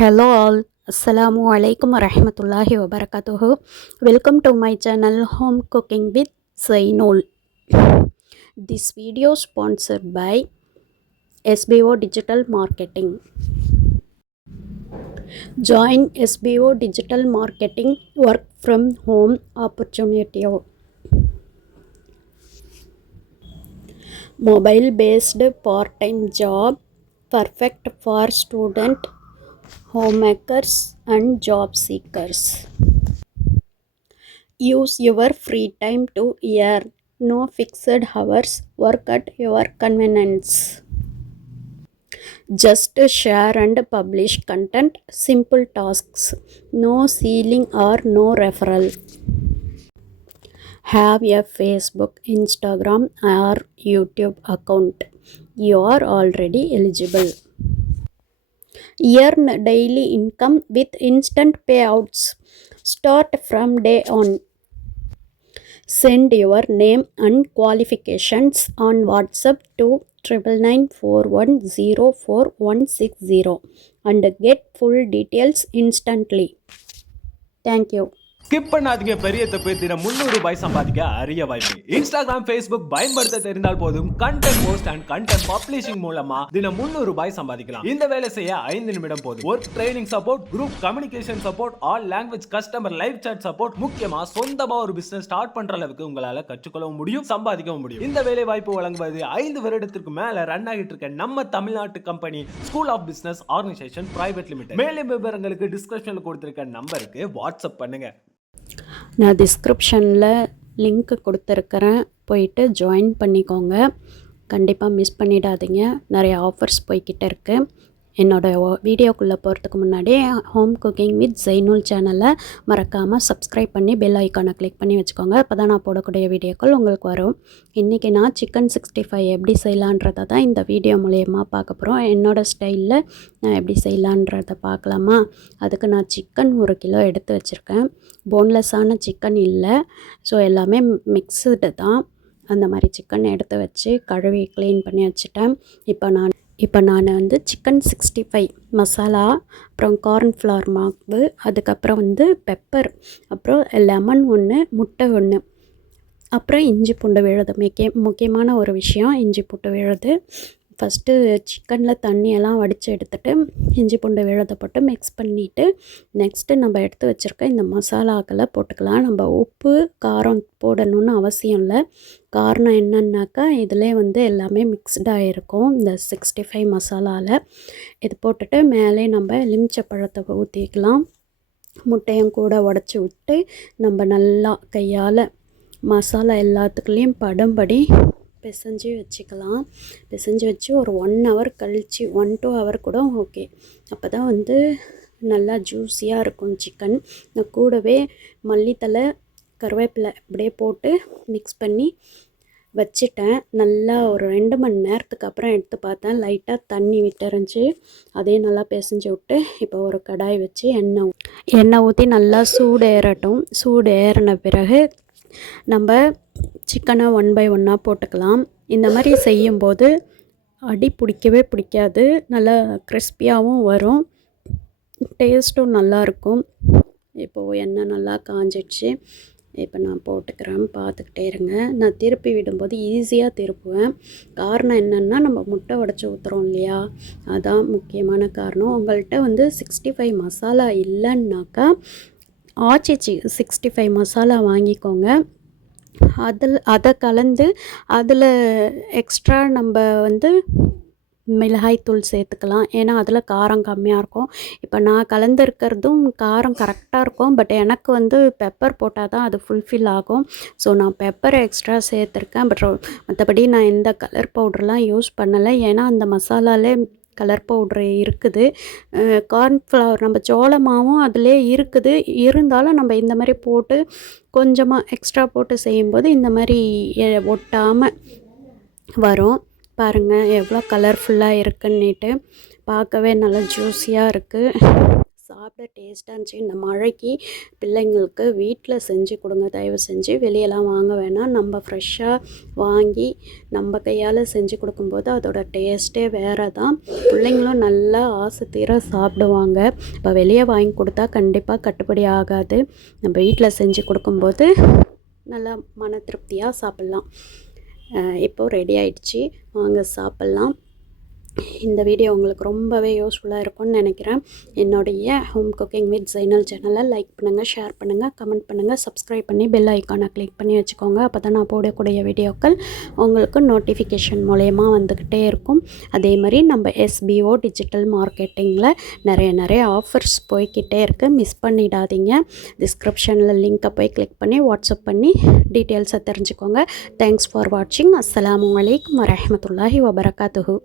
Hello all, Assalamu alaikum warahmatullahi wabarakatuh. Welcome to my channel Home Cooking with Zainul. This video sponsored by SBO Digital Marketing. Join SBO Digital Marketing work from home opportunity. Mobile based part-time job perfect for student, homemakers and job seekers. Use your free time to earn. No fixed hours. Work at your convenience. Just share and publish content. Simple tasks. No ceiling or no referral. Have a Facebook, Instagram or YouTube account. You are already eligible. Earn daily income with instant payouts. Start from day on. Send your name and qualifications on WhatsApp to 9994104160 and get full details instantly. Thank you. Skip பண்ணாதீங்க. பெரிய தப்பு. தினம் ₹300 சம்பாதிக்க அரிய வாய்ப்பு. Instagram, Facebook பயன்படுத்த தெரிந்தால் போதும். Content post and content publishing மூலமா தினம் ₹300 சம்பாதிக்கலாம். இந்த வேலை செய்ய 5 நிமிடம் போதும். Work training support, group communication support, all language customer live chat support, முக்கியமா சொந்தமா ஒரு பிசினஸ் ஸ்டார்ட் பண்ற அளவுக்கு உங்களால கற்றுக்கொள்ளவும் முடியும், சம்பாதிக்கவும் முடியும். இந்த வேலை வாய்ப்பு வழங்குவது 5 வருடத்திற்கு மேல ரன் ஆகிட்டு இருக்க நம்ம தமிழ்நாட்டு company school of business organisation private limited. மேலும் விவரங்களுக்கு டிஸ்கிரிப்ஷன்ல கொடுத்திருக்க நம்பருக்கு வாட்ஸ்அப் பண்ணுங்க. நான் டிஸ்கிரிப்ஷனில் லிங்க் கொடுத்துருக்கிறேன், போயிட்டு ஜாயின் பண்ணிக்கோங்க. கண்டிப்பாக மிஸ் பண்ணிடாதீங்க. நிறைய ஆஃபர்ஸ் போய்கிட்ட இருக்குது. என்னோடய வீடியோக்குள்ளே போகிறதுக்கு முன்னாடி ஹோம் குக்கிங் வித் ஜெய்னுல் சேனலை மறக்காமல் சப்ஸ்கிரைப் பண்ணி பெல் ஐக்கானை கிளிக் பண்ணி வச்சுக்கோங்க. அப்போ தான் நான் போடக்கூடிய வீடியோக்கள் உங்களுக்கு வரும். இன்றைக்கி நான் சிக்கன் 65 எப்படி செய்யலான்றதை தான் இந்த வீடியோ மூலயமா பார்க்க போகிறோம். என்னோடய ஸ்டைலில் நான் எப்படி செய்யலான்றதை பார்க்கலாமா? அதுக்கு நான் சிக்கன் 1 கிலோ எடுத்து வச்சுருக்கேன். போன்லெஸ்ஸான சிக்கன் இல்லை, ஸோ எல்லாமே மிக்ஸ்டு தான். அந்த மாதிரி சிக்கன் எடுத்து வச்சு கழுவி க்ளீன் பண்ணி வச்சுட்டேன். இப்போ நான் வந்து சிக்கன் 65 மசாலா, அப்புறம் கார்ன்ஃப்ளவர் மாவு, அதுக்கப்புறம் வந்து பெப்பர், அப்புறம் லெமன் 1, முட்டை 1, அப்புறம் இஞ்சி பூண்டு விழுது. முக்கியமான ஒரு விஷயம் இஞ்சி பூண்டு விழுது. ஃபஸ்ட்டு சிக்கனில் தண்ணியெல்லாம் வடித்து எடுத்துகிட்டு இஞ்சி பூண்டு விழுதை போட்டு மிக்ஸ் பண்ணிவிட்டு நெக்ஸ்ட்டு நம்ம எடுத்து வச்சுருக்க இந்த மசாலாக்களை போட்டுக்கலாம். நம்ம உப்பு காரம் போடணும்னு அவசியம் இல்லை. காரணம் என்னன்னாக்கா இதிலே வந்து எல்லாமே மிக்ஸ்டாக இருக்கும் இந்த 65 மசாலாவில். இது போட்டுட்டு மேலே நம்ம எலுமிச்சப்பழத்தை ஊற்றிக்கலாம். முட்டையும் கூட உடச்சி விட்டு நம்ம நல்லா கையால் மசாலா எல்லாத்துக்குள்ளேயும் படும்படி பிசைஞ்சு வச்சுக்கலாம். பிசைஞ்சு வச்சு ஒரு 1 ஹவர் கழித்து 1-2 ஹவர் கூட ஓகே. அப்போ தான் வந்து நல்லா ஜூஸியாக இருக்கும் சிக்கன். நான் கூடவே மல்லித்தலை, கருவேப்பிலை இப்படியே போட்டு மிக்ஸ் பண்ணி வச்சுட்டேன். நல்லா ஒரு 2 மணி நேரத்துக்கு அப்புறம் எடுத்து பார்த்தேன், லைட்டாக தண்ணி விட்டுருந்துச்சு. அதையும் நல்லா பிசைஞ்சு விட்டு இப்போ ஒரு கடாய் வச்சு எண்ணெய் ஊற்றி நல்லா சூடு ஏறட்டும். சூடு ஏறின பிறகு நம்ம சிக்கனை 1 by 1 போட்டுக்கலாம். இந்த மாதிரி செய்யும்போது அடி பிடிக்கவே பிடிக்காது, நல்லா கிறிஸ்பியாகவும் வரும், டேஸ்ட்டும் நல்லாயிருக்கும். இப்போது எண்ணெய் நல்லா காஞ்சிடுச்சு. இப்போ நான் போட்டுக்கிறேன், பார்த்துக்கிட்டே இருங்க. நான் திருப்பி விடும்போது ஈஸியாக திருப்புவேன். காரணம் என்னென்னா நம்ம முட்டை உடச்சி ஊற்றுறோம் இல்லையா, அதான் முக்கியமான காரணம். உங்கள்கிட்ட வந்து 65 மசாலா இல்லைன்னாக்கா ஆச்சிச்சி 65 மசாலா வாங்கிக்கோங்க. அதை கலந்து அதில் எக்ஸ்ட்ரா நம்ம வந்து மிளகாய்த்தூள் சேர்த்துக்கலாம். ஏன்னா அதில் காரம் கம்மியாக இருக்கும். இப்போ நான் கலந்துருக்கிறதும் காரம் கரெக்டாக இருக்கும். பட் எனக்கு வந்து பெப்பர் போட்டால் தான் அது ஃபுல்ஃபில் ஆகும். ஸோ நான் பெப்பரை எக்ஸ்ட்ரா சேர்த்துருக்கேன். பட் மற்றபடி நான் எந்த கலர் பவுடர்லாம் யூஸ் பண்ணலை. ஏன்னா அந்த மசாலாலே கலர் பவுட்ரு இருக்குது. கார்ன்ஃப்ளவர் நம்ம சோள மாவும் அதிலே இருக்குது. இருந்தாலும் நம்ம இந்த மாதிரி போட்டு கொஞ்சமாக எக்ஸ்ட்ரா போட்டு செய்யும்போது இந்த மாதிரி ஒட்டாமல் வரும். பாருங்கள் எவ்வளோ கலர்ஃபுல்லாக இருக்குன்னுட்டு. பார்க்கவே நல்லா ஜூஸியாக இருக்குது. சாப்பிட டேஸ்ட்டாக இருந்துச்சு. இந்த மழைக்கு பிள்ளைங்களுக்கு வீட்டில் செஞ்சு கொடுங்க தயவு செஞ்சு. வெளியெல்லாம் வாங்க வேணாம். நம்ம ஃப்ரெஷ்ஷாக வாங்கி நம்ம கையால் செஞ்சு கொடுக்கும்போது அதோட டேஸ்ட்டே வேறு தான். பிள்ளைங்களும் நல்லா ஆசை தீர சாப்பிடுவாங்க. இப்போ வெளியே வாங்கி கொடுத்தா கண்டிப்பாக கட்டுப்படி ஆகாது. நம்ம வீட்டில் செஞ்சு கொடுக்கும்போது நல்லா மன திருப்தியாக சாப்பிட்லாம். இப்போது ரெடி ஆயிடுச்சு, வாங்க சாப்பிட்லாம். இந்த வீடியோ உங்களுக்கு ரொம்பவே யூஸ்ஃபுல்லாக இருக்கும்னு நினைக்கிறேன். என்னுடைய ஹோம் குக்கிங் வித் ஜைனல் சேனலை லைக் பண்ணுங்கள், ஷேர் பண்ணுங்கள், கமெண்ட் பண்ணுங்கள், சப்ஸ்கிரைப் பண்ணி பெல் ஐக்கானை கிளிக் பண்ணி வச்சுக்கோங்க. அப்போ தான் நான் போடக்கூடிய வீடியோக்கள் உங்களுக்கு நோட்டிஃபிகேஷன் மூலயமா வந்துக்கிட்டே இருக்கும். அதே மாதிரி நம்ம SBO டிஜிட்டல் மார்க்கெட்டிங்கில் நிறைய ஆஃபர்ஸ் போய்கிட்டே இருக்குது, மிஸ் பண்ணிடாதீங்க. டிஸ்கிரிப்ஷனில் லிங்க்கை போய் கிளிக் பண்ணி வாட்ஸ்அப் பண்ணி டீட்டெயில்ஸை தெரிஞ்சுக்கோங்க. தேங்க்ஸ் ஃபார் வாட்சிங். அஸ்ஸலாமு அலைக்கும் வரஹ்மத்துல்லாஹி வபரகாத்துஹு.